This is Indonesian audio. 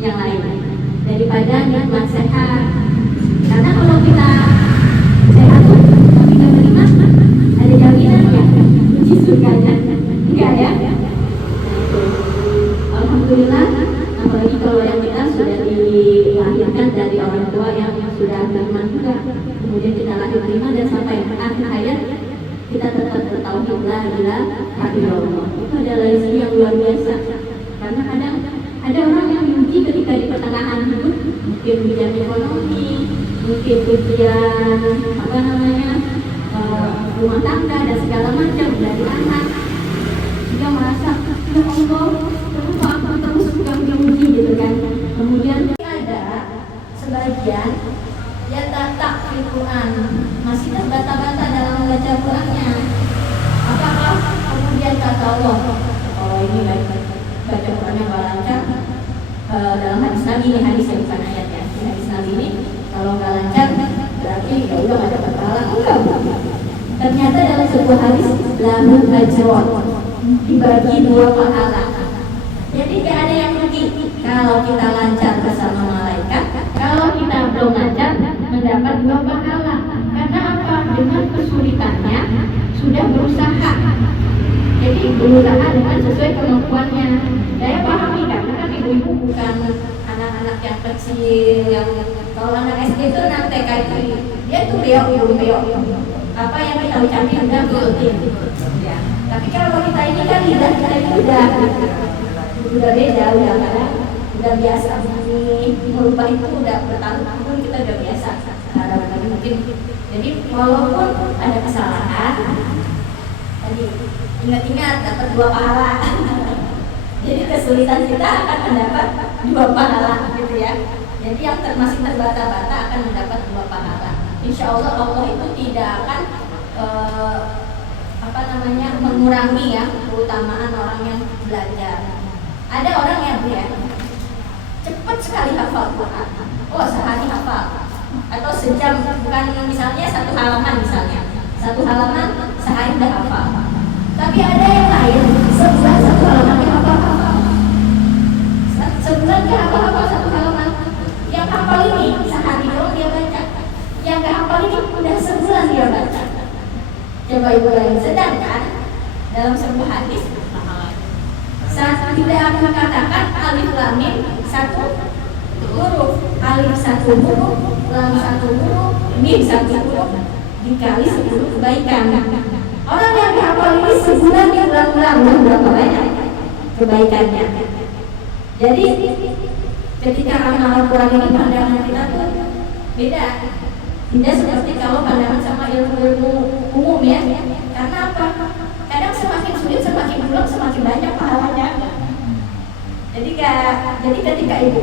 yang lain daripada nikmat sehat. Karena kalau kita sehat tuh tapi nggak beriman, ada jaminan nggak kunci surganya? Enggak ya. Nah itu, alhamdulillah. Apalagi kalau yang kita sudah dilahirkan dari orang tua yang sudah beriman juga, kemudian kita lahir beriman dan sampai akhir hayat kita tetap bertauhid la ilaha illallah. Itu adalah rezeki yang luar biasa. Karena kadang ada orang yang diuji ketika di pertengahan hidup, mungkin ujian ekonomi, mungkin ujian rumah tangga dan segala macam dari anak. Dia merasa, ya Allah, kenapa aku terus diuji gitu kan. Kemudian ada sebagian yang tak Quran, masih terbata-bata dalam membaca Qurannya. Apakah kemudian kata Allah, kalau ini baca Qurannya nggak lancar, dalam hadis Nabi ini, hadis yang bukan ayat ya, di hadis Nabi ini kalau nggak lancar berarti ya udah nggak dapat pahala. Enggak. Ternyata dalam sebuah hadis lahul ajron, dibagi 2 pahala. Jadi nggak ada yang rugi kalau kita lancar bersama malaikat, kalau kita belum lancar mendapat 2 pahala. Karena apa? Dengan kesulitannya sudah berusaha. Jadi berusaha dengan sesuai kemampuannya. Saya pahami karena ibu-ibu bukan anak-anak yang kecil, yang kalau anak SD itu anak TK itu dia tuh beok. Apa yang kita ucapin udah rutin. Ya. Tapi kalau kita ini kan lidah kita ini udah beda, udah biasa ini merubah itu udah bertahun-tahun kita udah biasa. Kadang-kadang mungkin jadi walaupun ada kesalahan tadi ingat-ingat dapat 2 pahala. Jadi kesulitan kita akan mendapat 2 pahala gitu ya. Jadi yang masih terbata-bata akan mendapat 2 pahala. Insya Allah Allah itu tidak akan mengurangi ya keutamaan orang yang belajar. Ada orang yang cepat sekali hafal Quran. Oh, sehari hafal. Atau sejam, bukan misalnya 1 halaman misalnya. 1 halaman sehari udah hafal. Tapi ada yang lain sebulan 1 halaman dia hafal. Sebulan dia hafal 1 halaman. Yang hafal ini sehari doang dia baca. Yang gak hafal ini udah sebulan dia baca. Coba ibu lain. Sedangkan dalam sebuah hadis saat tidak akan mengatakan alif lam mim 1 huruf, alif 1 huruf, lam 1 huruf, mim 1 huruf dikali 10 kebaikan. Orang yang dihafal ini sebulan dia ulang-ulang berapa banyak kebaikannya. Jadi ketika amal Al-Quran ini pandangan kita tuh beda. Tidak seperti kalau pandangan sama ilmu umum ya. Karena apa? Kadang semakin sulit, semakin ulang, semakin banyak pahalanya. Jadi ketika ibu